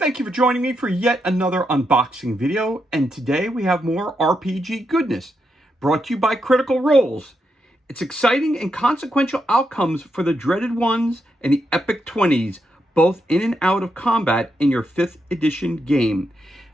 Thank you for joining me for yet another unboxing video, and today we have more RPG goodness, brought to you by Critical Roles. It's exciting and consequential outcomes for the dreaded ones and the epic 20s, both in and out of combat in your 5th edition game.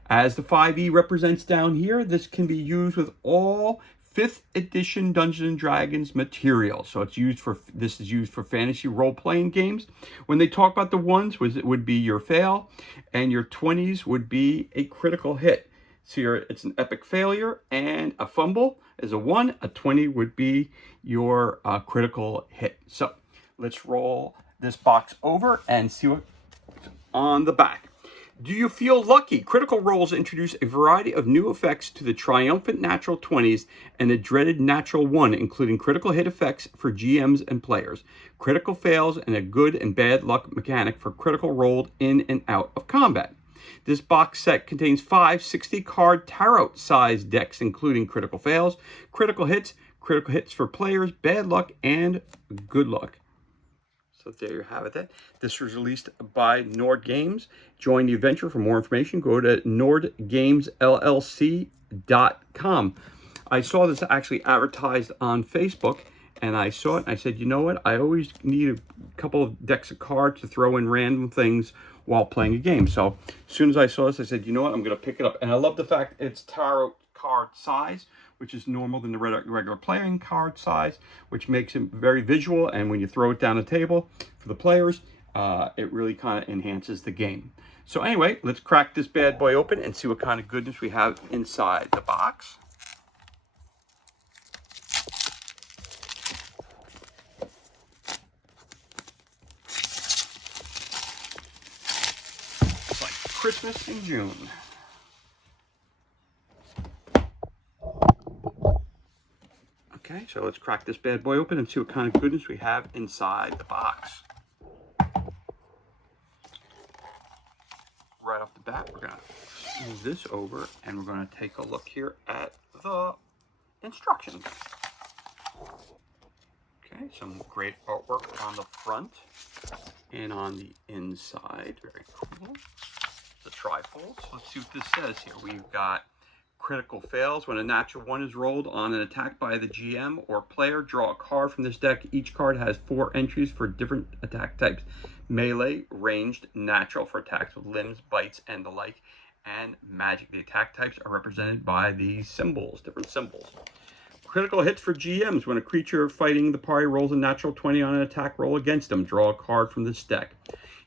As the 5e represents down here, this can be used with all 5th edition Dungeons & Dragons material. So this is used for fantasy role-playing games. When they talk about the ones, it would be your fail, and your 20s would be a critical hit. So it's an epic failure, and a fumble is a 1. A 20 would be your critical hit. So let's roll this box over and see what's on the back. Do you feel lucky? Critical Roles introduce a variety of new effects to the triumphant natural 20s and the dreaded natural 1, including critical hit effects for GMs and players, critical fails, and a good and bad luck mechanic for critical rolled in and out of combat. This box set contains 5 60-card tarot-sized decks, including critical fails, critical hits for players, bad luck, and good luck. So there you have it. This was released by Nord Games. Join the adventure. For more information, go to nordgamesllc.com. I saw this actually advertised on Facebook, and I saw it, and I said, you know what? I always need a couple of decks of cards to throw in random things while playing a game. So as soon as I saw this, I said, you know what? I'm going to pick it up. And I love the fact it's tarot card size, which is normal than the regular playing card size, which makes it very visual. And when you throw it down the table for the players, it really kind of enhances the game. So anyway, let's crack this bad boy open and see what kind of goodness we have inside the box. It's like Christmas in June. Okay, so let's crack this bad boy open and see what kind of goodness we have inside the box. Right off the bat, we're going to move this over and we're going to take a look here at the instructions. Okay, some great artwork on the front and on the inside. Very cool. The trifold. So let's see what this says here. We've got critical fails. When a natural 1 is rolled on an attack by the GM or player, draw a card from this deck. Each card has 4 entries for different attack types: melee, ranged, natural for attacks with limbs, bites, and the like, and magic. The attack types are represented by these symbols, different symbols. Critical hits for GMs. When a creature fighting the party rolls a natural 20 on an attack roll against them, draw a card from this deck.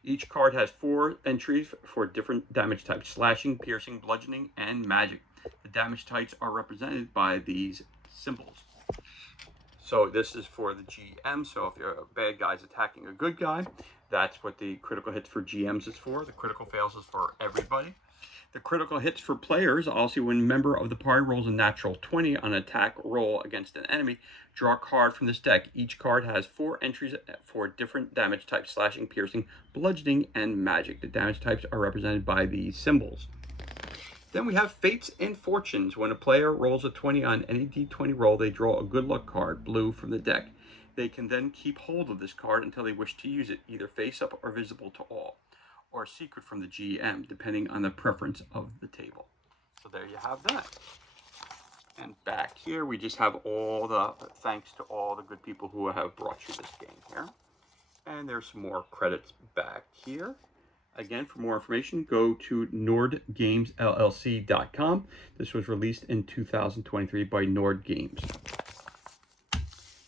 Each card has 4 entries for different damage types: slashing, piercing, bludgeoning, and magic. The damage types are represented by these symbols. So this is for the GM. So if you're a bad guy's attacking a good guy, that's what the critical hits for GMs is for. The critical fails is for everybody. The critical hits for players, also when a member of the party rolls a natural 20 on an attack roll against an enemy, draw a card from this deck. Each card has 4 entries for different damage types: slashing, piercing, bludgeoning, and magic. The damage types are represented by these symbols. Then we have Fates and Fortunes. When a player rolls a 20 on any d20 roll, they draw a good luck card, blue, from the deck. They can then keep hold of this card until they wish to use it, either face up or visible to all, or a secret from the GM, depending on the preference of the table. So there you have that. And back here, we just have all the thanks to all the good people who have brought you this game here. And there's some more credits back here. Again, for more information, go to nordgamesllc.com. This was released in 2023 by Nord Games.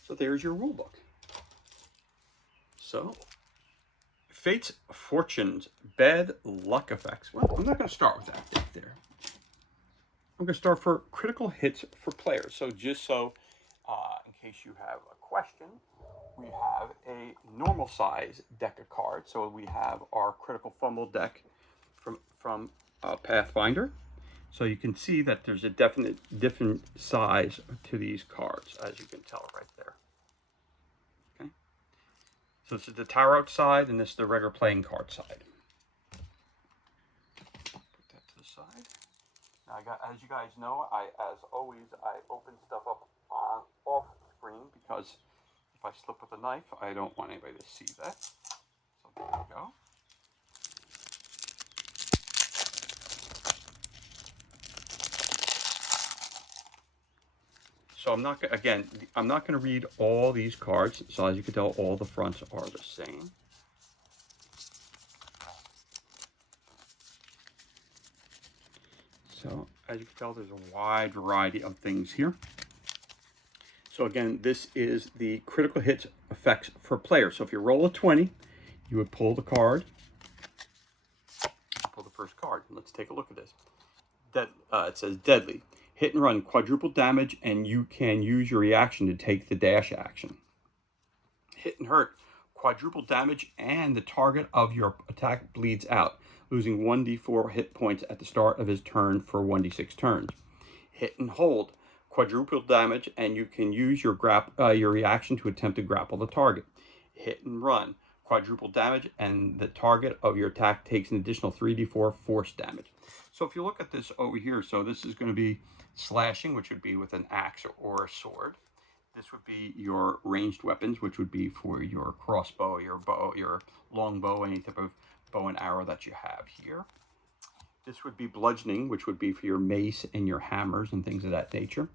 So there's your rulebook. So, Fates, Fortunes, Bad Luck Effects. Well, I'm not going to start with that deck there. I'm going to start for critical hits for players. So just so, in case you have a question, we have a normal size deck of cards. So we have our critical fumble deck from Pathfinder. So you can see that there's a definite different size to these cards, as you can tell right there. Okay. So this is the tarot side, and this is the regular playing card side. Put that to the side. Now, as you guys know, as always, I open stuff up off screen because if I slip with a knife, I don't want anybody to see that. So there we go. So I'm not going to read all these cards. So as you can tell, all the fronts are the same. So as you can tell, there's a wide variety of things here. So again, this is the critical hit effects for players. So if you roll a 20, you would pull the card. Pull the first card. Let's take a look at this. It says deadly. Hit and run, quadruple damage, and you can use your reaction to take the dash action. Hit and hurt, quadruple damage, and the target of your attack bleeds out, losing 1d4 hit points at the start of his turn for 1d6 turns. Hit and hold, quadruple damage, and you can use your reaction to attempt to grapple the target. Hit and run, quadruple damage, and the target of your attack takes an additional 3d4 force damage. So if you look at this over here, so this is going to be slashing, which would be with an axe or a sword. This would be your ranged weapons, which would be for your crossbow, your bow, your longbow, any type of bow and arrow that you have here. This would be bludgeoning, which would be for your mace and your hammers and things of that nature.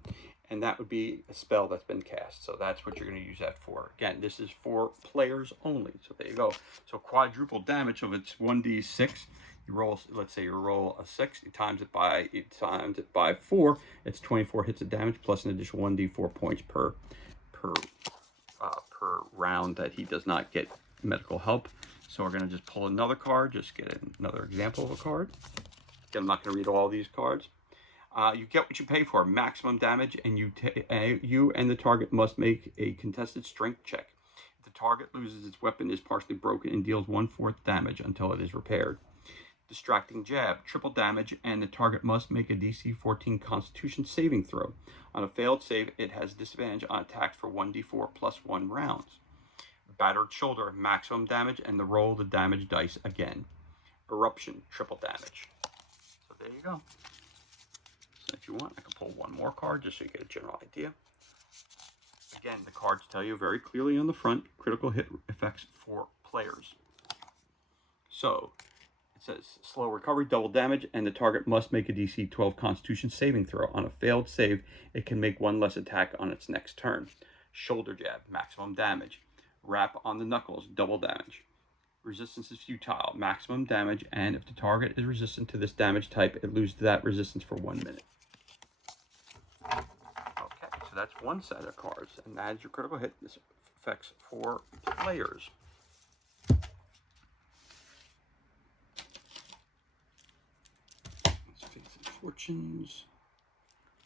And that would be a spell that's been cast. So that's what you're going to use that for. Again, this is for players only. So there you go. So quadruple damage, so it's 1d6. You roll, let's say you roll a 6, you times it by 4, it's 24 hits of damage plus an additional 1d4 points per round that he does not get medical help. So we're going to just pull another card, just get another example of a card. Again, I'm not going to read all these cards. You get what you pay for, maximum damage, and you and the target must make a contested strength check. If the target loses its weapon, is partially broken, and deals 1/4 damage until it is repaired. Distracting jab, triple damage, and the target must make a DC 14 Constitution saving throw. On a failed save, it has disadvantage on attacks for 1d4 plus 1 rounds. Battered shoulder, maximum damage, and roll the damage dice again. Eruption, triple damage. So there you go. So if you want, I can pull one more card just so you get a general idea. Again, the cards tell you very clearly on the front, critical hit effects for players. So it says slow recovery, double damage, and the target must make a DC 12 Constitution saving throw. On a failed save, it can make one less attack on its next turn. Shoulder jab, maximum damage. Wrap on the knuckles, double damage. Resistance is futile, maximum damage, and if the target is resistant to this damage type, it loses that resistance for 1 minute. Okay, so that's one set of cards, and that is your critical hit effects for players. Fortunes.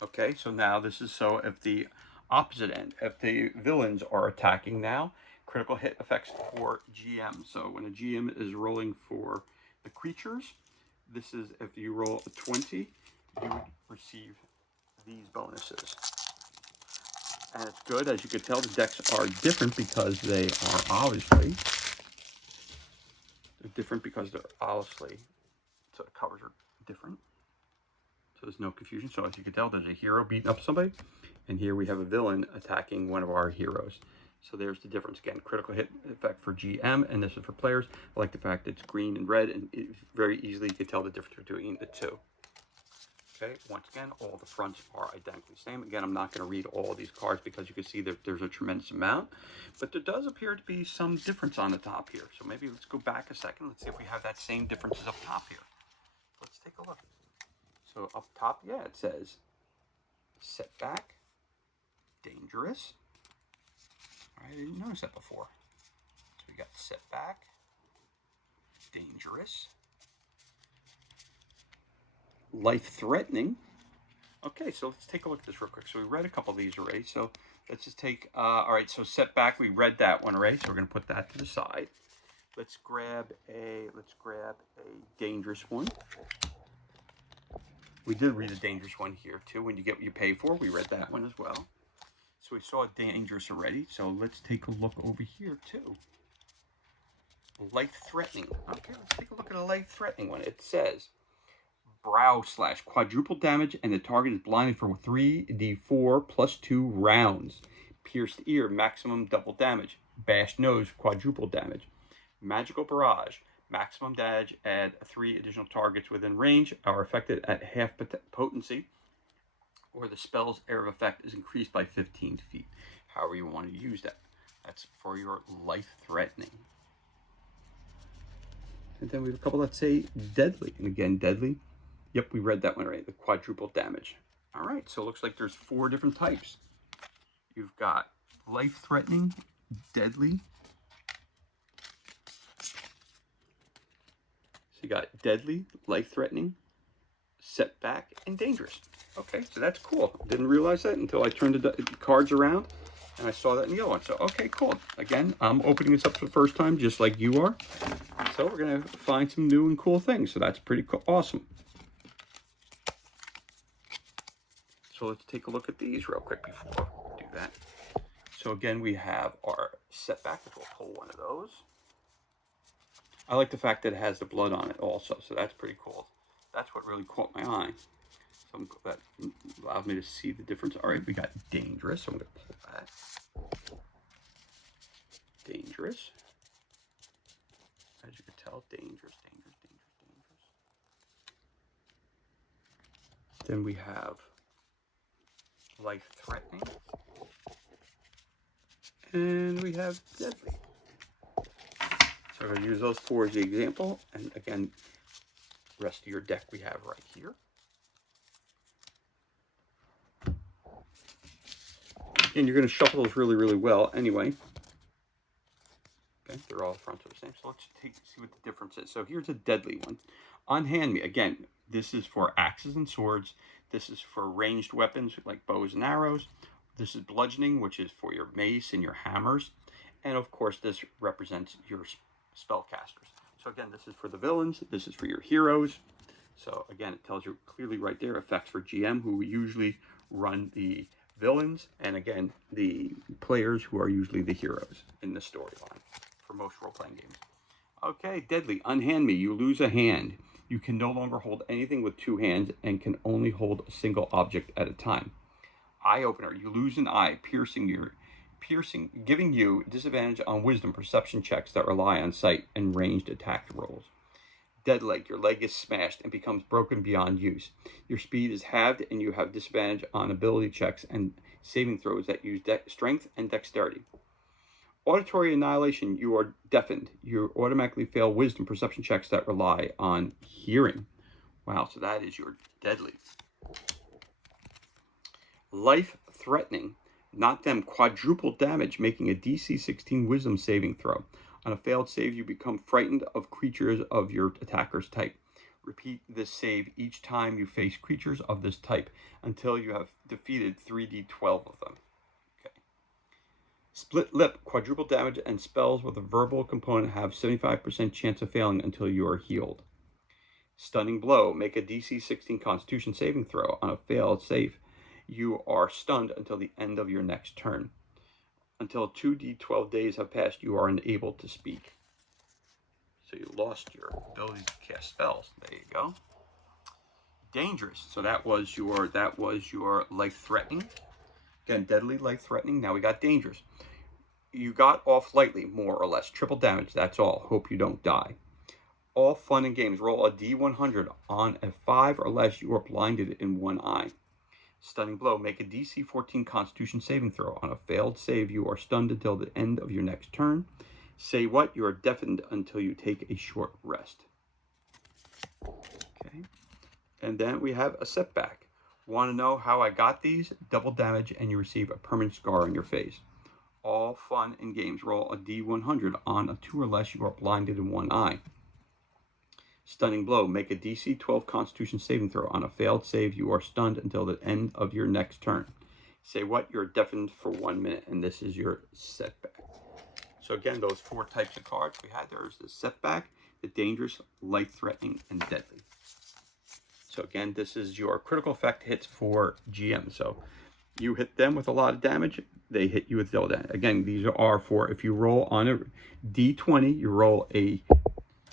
Okay, so now this is so if the opposite end, if the villains are attacking now, critical hit effects for GM. So when a GM is rolling for the creatures, this is if you roll a 20, you would receive these bonuses. And it's good, as you can tell, the decks are different because they are obviously so the covers are different. So there's no confusion. So as you can tell, there's a hero beating up somebody, and here we have a villain attacking one of our heroes. So there's the difference. Again, critical hit effect for GM, and this is for players. I like the fact that it's green and red, and very easily you can tell the difference between the two. Okay, once again, all the fronts are identically the same. Again, I'm not going to read all these cards because you can see that there's a tremendous amount, but there does appear to be some difference on the top here. So maybe let's go back a second. Let's see if we have that same differences up top here. Let's take a look. So up top, yeah, it says setback, dangerous. All right, I didn't notice that before. So we got setback, dangerous, life-threatening. Okay, so let's take a look at this real quick. So we read a couple of these already. So let's just take, all right, so setback, we read that one already. So we're going to put that to the side. Let's grab a dangerous one. We did read a dangerous one here too. When you get what you pay for, we read that one as well. So we saw dangerous already. So let's take a look over here too. Life-threatening. Okay, let's take a look at a life-threatening one. It says brow slash, quadruple damage, and the target is blinded for 3d4 plus 2 rounds. Pierced ear, maximum double damage. Bashed nose, quadruple damage. Magical barrage. Maximum damage at 3 additional targets within range are affected at half potency. or the spell's area of effect is increased by 15 feet. However you want to use that. That's for your life-threatening. And then we have a couple that say deadly. And again, deadly. Yep, we read that one right. The quadruple damage. All right, so it looks like there's 4 different types. You've got life-threatening, deadly. So you got deadly, life-threatening, setback, and dangerous. Okay, so that's cool. Didn't realize that until I turned the cards around and I saw that in the yellow one. So, okay, cool. Again, I'm opening this up for the first time, just like you are. So we're going to find some new and cool things. So that's pretty cool. Awesome. So let's take a look at these real quick before we do that. So again, we have our setback, which we'll pull one of those. I like the fact that it has the blood on it also, so that's pretty cool. That's what really caught my eye. So that allows me to see the difference. All right, we got dangerous, so I'm going to pull that. Dangerous. As you can tell, dangerous. Then we have life-threatening. And we have deadly. So I'm going to use those 4 as the example. And again, the rest of your deck we have right here. And you're going to shuffle those really, really well anyway. Okay, they're all front of the same. So let's see what the difference is. So here's a deadly one. Unhand me. Again, this is for axes and swords. This is for ranged weapons like bows and arrows. This is bludgeoning, which is for your mace and your hammers. And of course, this represents your spellcasters. So again, this is for the villains. This is for your heroes. So again, it tells you clearly right there, effects for GM, who usually run the villains. And again, the players who are usually the heroes in the storyline for most role-playing games. Okay, deadly. Unhand me. You lose a hand. You can no longer hold anything with 2 hands and can only hold a single object at a time. Eye opener. You lose an eye, piercing, giving you disadvantage on wisdom perception checks that rely on sight and ranged attack rolls. Dead leg. Your leg is smashed and becomes broken beyond use. Your speed is halved and you have disadvantage on ability checks and saving throws that use strength and dexterity. Auditory annihilation. You are deafened. You automatically fail wisdom perception checks that rely on hearing. Wow, so that is your deadly. Life-threatening. Knock them quadruple damage, making a DC 16 wisdom saving throw. On a failed save, you become frightened of creatures of your attacker's type. Repeat this save each time you face creatures of this type until you have defeated 3d12 of them. Okay. Split lip. Quadruple damage and spells with a verbal component have 75% chance of failing until you are healed. Stunning blow. Make a DC 16 Constitution saving throw. On a failed save, you are stunned until the end of your next turn. Until 2d12 days have passed, you are unable to speak. So you lost your ability to cast spells. There you go. Dangerous. So that was your life-threatening. Again, deadly, life-threatening. Now we got dangerous. You got off lightly, more or less. Triple damage. That's all. Hope you don't die. All fun and games. Roll a d100. On a 5 or less, you are blinded in one eye. Stunning blow. Make a DC 14 Constitution saving throw. On a failed save, you are stunned until the end of your next turn. Say what? You are deafened until you take a short rest. Okay. And then we have a setback. Want to know how I got these? Double damage and you receive a permanent scar on your face. All fun and games. Roll a d100. On a 2 or less, you are blinded in one eye. Stunning blow. Make a DC 12 Constitution saving throw. On a failed save, you are stunned until the end of your next turn. Say what? You're deafened for 1 minute, and this is your setback. So again, those 4 types of cards we had. There's the setback, the dangerous, life-threatening, and deadly. So again, this is your critical effect hits for GM. So you hit them with a lot of damage, they hit you with double damage. Again, these are for if you roll on a d20, you roll a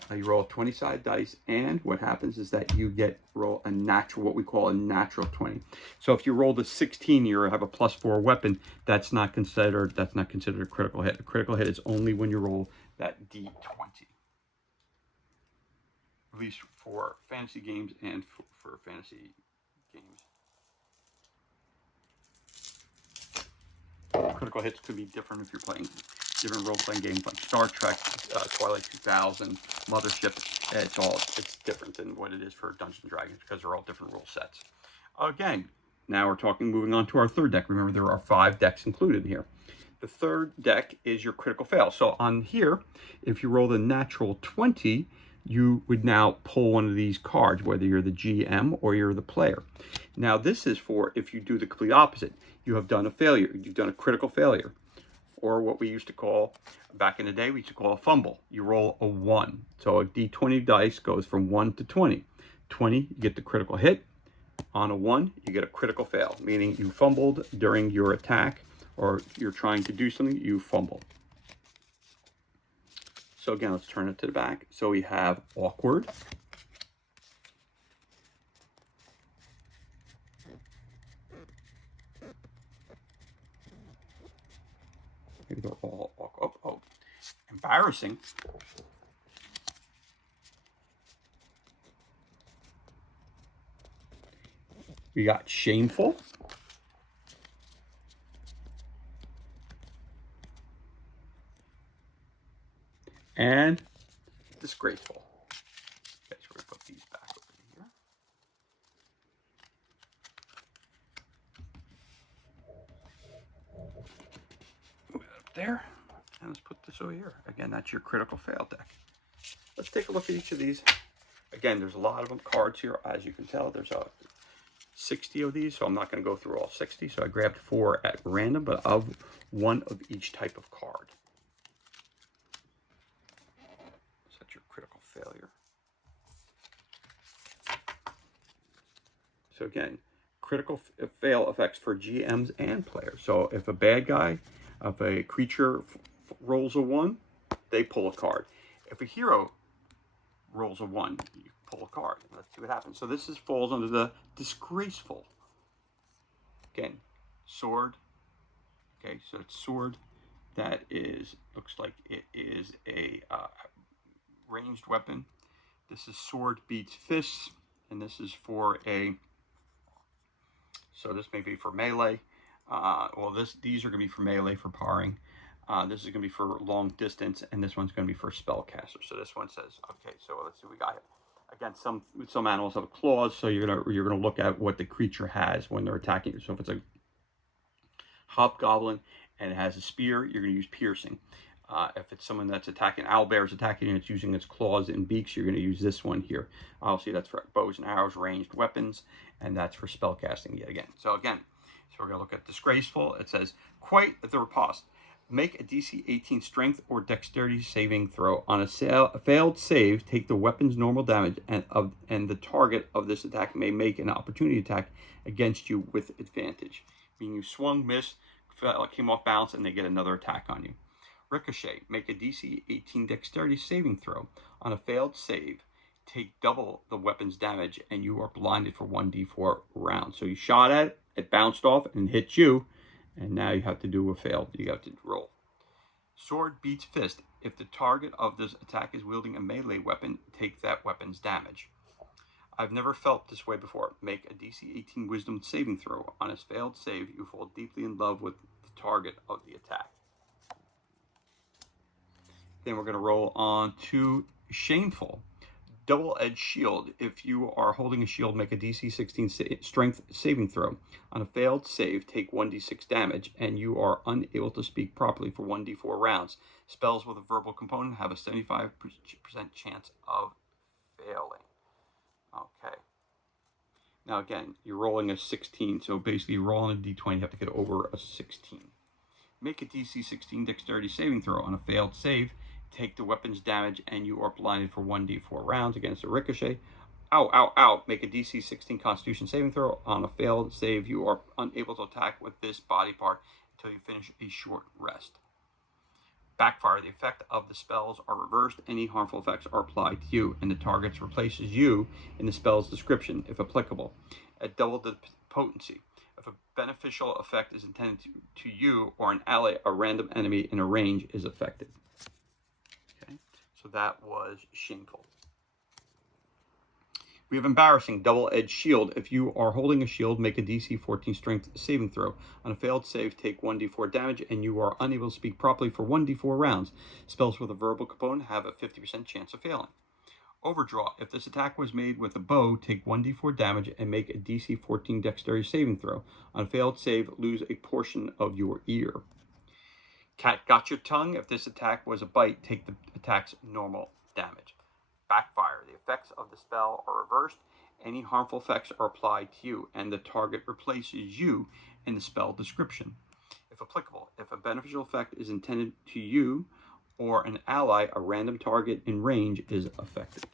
20-sided dice, and what happens is that you roll a natural, what we call a natural 20. So if you rolled a 16, you have a +4 weapon. That's not considered a critical hit. A critical hit is only when you roll that d20. At least for fantasy games and for fantasy games. critical hits could be different if you're playing different role-playing games like Star Trek, Twilight 2000, Mothership. It's different than what it is for Dungeons and Dragons because they're all different rule sets. Again, now we're moving on to our third deck. Remember, there are 5 decks included here. The third deck is your critical fail. So on here, if you roll the natural 20, you would now pull one of these cards, whether you're the GM or you're the player. Now this is for if you do the complete opposite. You have done a failure. You've done a critical failure. Or what we used to call, back in the day, we used to call a fumble. You roll a 1. So a D20 dice goes from 1 to 20. 20, you get the critical hit. On a 1, you get a critical fail, meaning you fumbled during your attack or you're trying to do something, you fumble. So again, let's turn it to the back. So we have awkward. Maybe they're all awkward. Oh, embarrassing. We got shameful. And disgraceful. Okay, so we're going to put these back over here. Move it up there. And let's put this over here. Again, that's your critical fail deck. Let's take a look at each of these. Again, there's a lot of them cards here. As you can tell, there's 60 of these, so I'm not going to go through all 60. So I grabbed 4 at random, but of one of each type of card. So that's your critical failure. So again, critical fail effects for GMs and players. So if a bad guy, if a creature rolls a 1, they pull a card. If a hero rolls a 1, you pull a card. Let's see what happens. So this falls under the disgraceful. Again, sword. Okay, so it's sword. That looks like it is a ranged weapon. This is sword beats fists, and this is for so this may be for melee. These are going to be for melee for parring. This is going to be for long distance, and this one's going to be for spellcaster. So this one says, okay, so let's see what we got here. Again, some animals have claws, so you're gonna look at what the creature has when they're attacking you. So if it's a hobgoblin and it has a spear, you're gonna use piercing. If it's someone that's attacking, owlbear is attacking and it's using its claws and beaks, you're gonna use this one here. Obviously, that's for bows and arrows, ranged weapons, and that's for spellcasting yet again. So we're gonna look at disgraceful. It says, quite the riposte. Make a DC 18 strength or dexterity saving throw. On a failed save, take the weapon's normal damage, and the target of this attack may make an opportunity attack against you with advantage. Meaning you swung, missed, came off balance, and they get another attack on you. Ricochet. Make a DC 18 dexterity saving throw. On a failed save, take double the weapon's damage, and you are blinded for 1d4 rounds. So you shot at it, it bounced off and hit you. And now you have to do a failed. You have to roll. Sword beats fist. If the target of this attack is wielding a melee weapon, take that weapon's damage. I've never felt this way before. Make a DC 18 wisdom saving throw. On a failed save, you fall deeply in love with the target of the attack. Then we're going to roll on to shameful. Double-edged shield. If you are holding a shield, make a DC 16 strength saving throw. On a failed save, take 1d6 damage, and you are unable to speak properly for 1d4 rounds. Spells with a verbal component have a 75% chance of failing. Okay. Now again, you're rolling a 16, so basically you're rolling a d20, you have to get over a 16. Make a DC 16 dexterity saving throw. On a failed save, take the weapon's damage, and you are blinded for 1d4 rounds against a ricochet. Ow, ow, ow. Make a DC 16 Constitution saving throw. On a failed save, you are unable to attack with this body part until you finish a short rest. Backfire. The effect of the spells are reversed. Any harmful effects are applied to you, and the target replaces you in the spell's description, if applicable, at double the potency. If a beneficial effect is intended to you or an ally, a random enemy in a range is affected. So that was shameful. We have embarrassing double-edged shield. If you are holding a shield, make a DC 14 strength saving throw. On a failed save, take 1d4 damage, and you are unable to speak properly for 1d4 rounds. Spells with a verbal component have a 50% chance of failing. Overdraw. If this attack was made with a bow, take 1d4 damage and make a DC 14 dexterity saving throw. On a failed save, lose a portion of your ear. Cat got your tongue. If this attack was a bite, take the attack's normal damage. Backfire. The effects of the spell are reversed. Any harmful effects are applied to you, and the target replaces you in the spell description. If applicable, if a beneficial effect is intended to you or an ally, a random target in range is affected.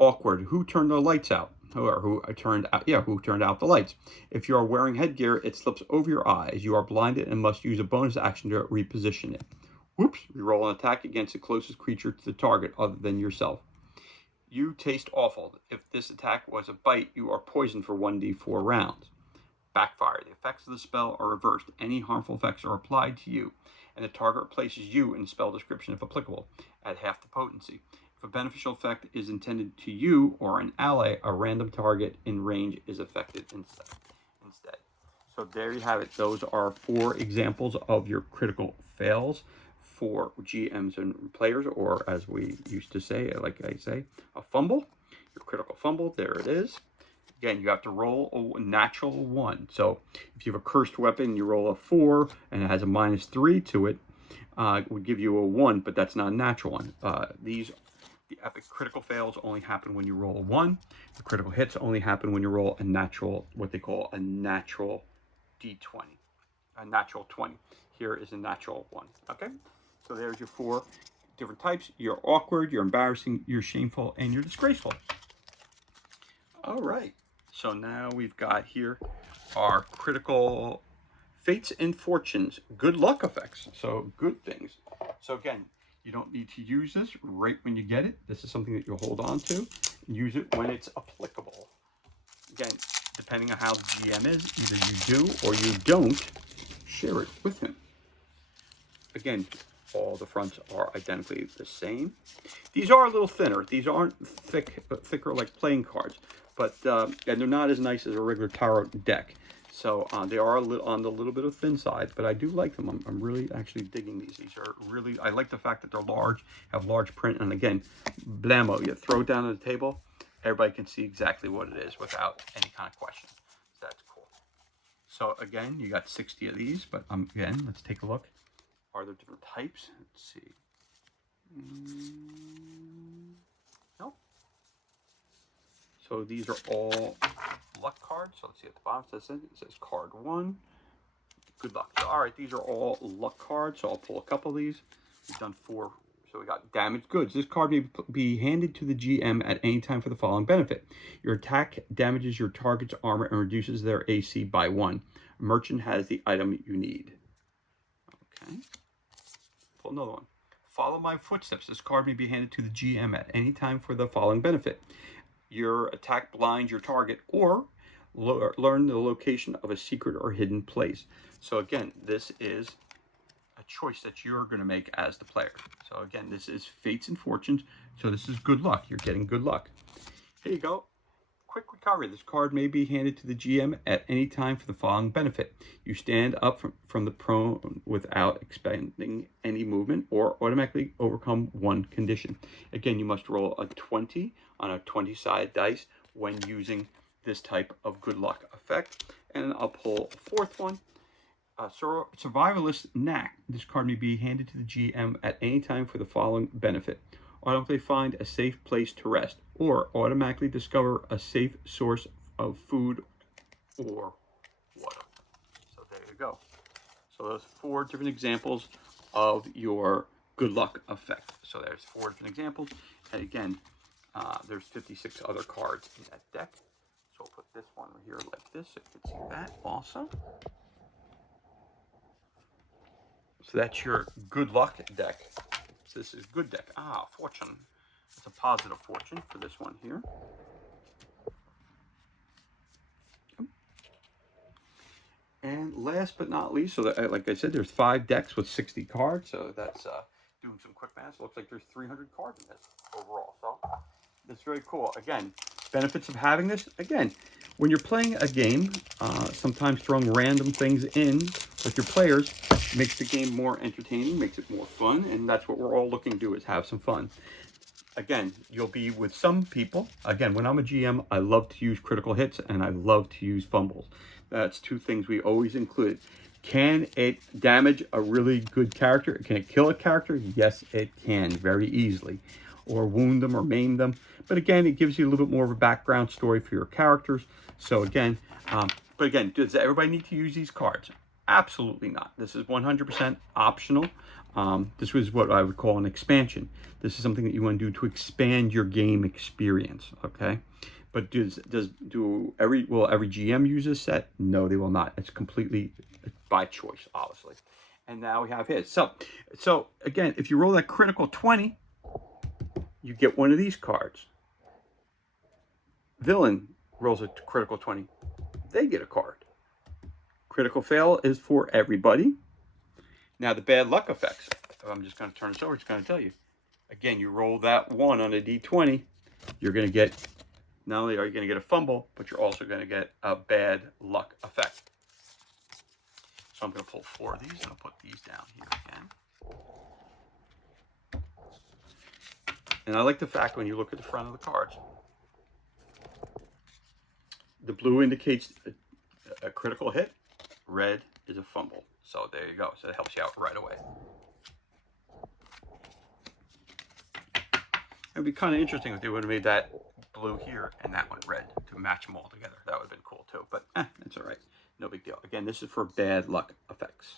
Awkward. Who turned the lights out? Or who turned out the lights? If you are wearing headgear, it slips over your eyes. You are blinded and must use a bonus action to reposition it. Whoops, reroll an attack against the closest creature to the target other than yourself. You taste awful. If this attack was a bite, you are poisoned for 1d4 rounds. Backfire. The effects of the spell are reversed. Any harmful effects are applied to you, and the target replaces you in the spell description if applicable, at half the potency. If a beneficial effect is intended to you or an ally, a random target in range is affected instead. So there you have it. Those are 4 examples of your critical fails for GMs and players, or as we used to say, like I say, a fumble. Your critical fumble, there it is. Again, you have to roll a natural 1. So if you have a cursed weapon, you roll a 4 and it has a -3 to it, it would give you a 1, but that's not a natural one. The epic critical fails only happen when you roll a 1. The critical hits only happen when you roll a natural, what they call a natural D20, a natural 20. Here is a natural 1. Okay, so there's your 4 different types. You're awkward, you're embarrassing, you're shameful, and you're disgraceful. All right, so now we've got here our critical fates and fortunes, good luck effects, so good things. So again, you don't need to use this right when you get it. This is something that you'll hold on to. Use it when it's applicable. Again, depending on how the GM is, either you do or you don't share it with him. Again, all the fronts are identically the same. These are a little thinner. These aren't thicker like playing cards, but and they're not as nice as a regular tarot deck. So they are on the little bit of thin side, but I do like them. I'm really actually digging these. These are really, I like the fact that they're large, have large print, and again, blammo, you throw it down on the table, everybody can see exactly what it is without any kind of question. So that's cool. So again, you got 60 of these, but again, let's take a look. Are there different types? Let's see. Nope. So these are all luck cards. So let's see at the bottom. It says card 1. Good luck. So, all right, these are all luck cards. So I'll pull a couple of these. We've done 4. So we got damaged goods. This card may be handed to the GM at any time for the following benefit. Your attack damages your target's armor and reduces their AC by 1. A merchant has the item you need. Okay. Pull another one. Follow my footsteps. This card may be handed to the GM at any time for the following benefit. Your attack blinds your target, or learn the location of a secret or hidden place. So again, this is a choice that you're going to make as the player. So again, this is fates and fortunes. So this is good luck. You're getting good luck. Here you go. Quick recovery. This card may be handed to the GM at any time for the following benefit. You stand up from the prone without expending any movement or automatically overcome 1 condition. Again, you must roll a 20 on a 20-sided dice when using this type of good luck effect. And I'll pull a 4th one. Survivalist Knack. This card may be handed to the GM at any time for the following benefit. Automatically find a safe place to rest, or automatically discover a safe source of food or water. So there you go. So those 4 different examples of your good luck effect. So there's 4 different examples. And again, there's 56 other cards in that deck. So I'll put this one here like this so you can see that also. So that's your good luck deck. So this is good deck. Fortune. It's a positive fortune for this one here. And last but not least, so that, like I said, there's 5 decks with 60 cards. So that's doing some quick math. So it looks like there's 300 cards in this overall. So That's very cool. Again, benefits of having this. Again, when you're playing a game, sometimes throwing random things in with your players makes the game more entertaining, makes it more fun, and that's what we're all looking to do, is have some fun. Again, you'll be with some people. Again, when I'm a GM, I love to use critical hits and I love to use fumbles. That's two things we always include. Can it damage a really good character? Can it kill a character? Yes, it can, very easily. Or wound them or maim them. But again, it gives you a little bit more of a background story for your characters. So again, but again, does everybody need to use these cards? Absolutely not. This is 100% optional. This was what I would call an expansion. This is something that you want to do to expand your game experience, okay? But will every GM use this set? No, they will not. It's completely by choice, obviously. And now we have his. So again, if you roll that critical 20, you get one of these cards. Villain rolls a critical 20, they get a card. Critical fail is for everybody. Now the bad luck effects. I'm just going to turn this over. It's going to tell you. Again, you roll that 1 on a d20, you're going to get, not only are you going to get a fumble, but you're also going to get a bad luck effect. So I'm going to pull 4 of these, and I'll put these down here again. And I like the fact when you look at the front of the cards, the blue indicates a critical hit, red is a fumble. So there you go. So that helps you out right away. It would be kind of interesting if they would have made that blue here and that one red to match them all together. That would have been cool too, but it's all right. No big deal. Again, this is for bad luck effects.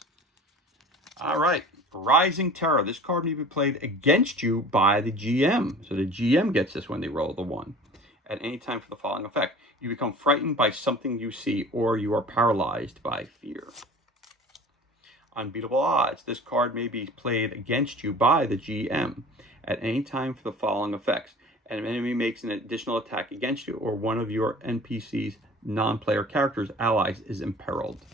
All right, Rising Terror. This card may be played against you by the GM. So the GM gets this when they roll the 1. At any time for the following effect. You become frightened by something you see, or you are paralyzed by fear. Unbeatable Odds. This card may be played against you by the GM at any time for the following effects. An enemy makes an additional attack against you, or one of your NPC's non-player characters' allies is imperiled.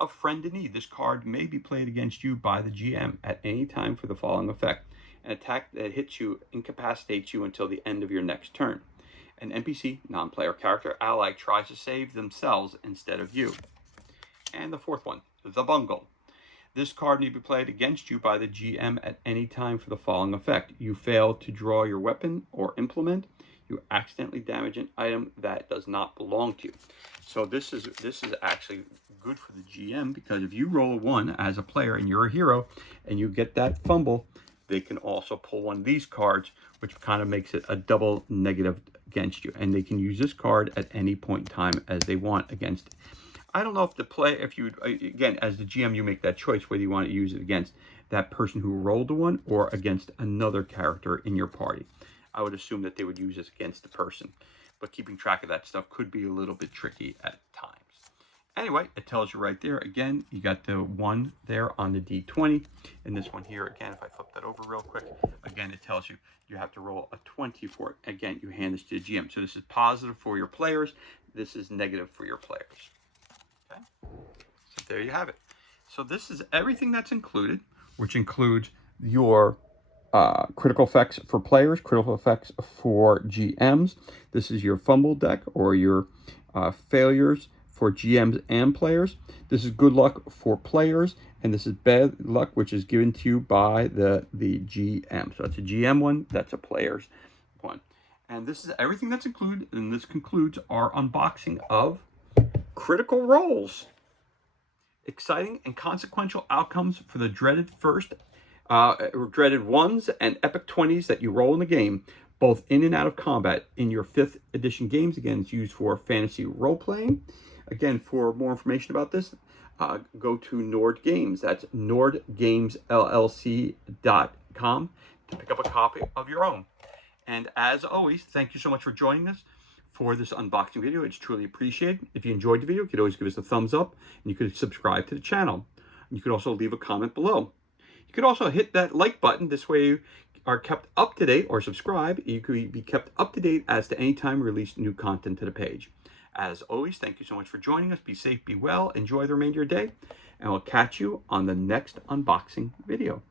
A Friend in Need. This card may be played against you by the GM at any time for the following effect. An attack that hits you incapacitates you until the end of your next turn. An NPC, non-player character, ally tries to save themselves instead of you. And the 4th one, The Bungle. This card may be played against you by the GM at any time for the following effect. You fail to draw your weapon or implement. You accidentally damage an item that does not belong to you. So this is actually good for the GM, because if you roll a 1 as a player and you're a hero and you get that fumble, they can also pull one of these cards, which kind of makes it a double negative against you. And they can use this card at any point in time as they want against. I don't know if you, again, as the GM, you make that choice whether you want to use it against that person who rolled the 1 or against another character in your party. I would assume that they would use this against the person, but keeping track of that stuff could be a little bit tricky at times. Anyway, it tells you right there. Again, you got the 1 there on the D20, and this one here, again, if I flip that over real quick, again, it tells you you have to roll a 20 for it. Again, you hand this to the GM. So this is positive for your players. This is negative for your players. Okay, so there you have it. So this is everything that's included, which includes your critical effects for players, critical effects for GMs. This is your fumble deck, or your failures for GMs and players. This is good luck for players, and this is bad luck, which is given to you by the GM. So that's a GM one, that's a player's one. And this is everything that's included, and this concludes our unboxing of Critical Roles. Exciting and consequential outcomes for the dreaded dreaded 1s and epic 20s that you roll in the game, both in and out of combat in your 5th edition games. Again, it's used for fantasy role-playing. Again, for more information about this, go to Nord Games. That's nordgamesllc.com to pick up a copy of your own. And as always, thank you so much for joining us for this unboxing video. It's truly appreciated. If you enjoyed the video, you could always give us a thumbs up, and you could subscribe to the channel. You could also leave a comment below. You could also hit that like button. This way you are kept up to date, or subscribe. You could be kept up to date as to any time we release new content to the page. As always, thank you so much for joining us. Be safe, be well, enjoy the remainder of your day, and we'll catch you on the next unboxing video.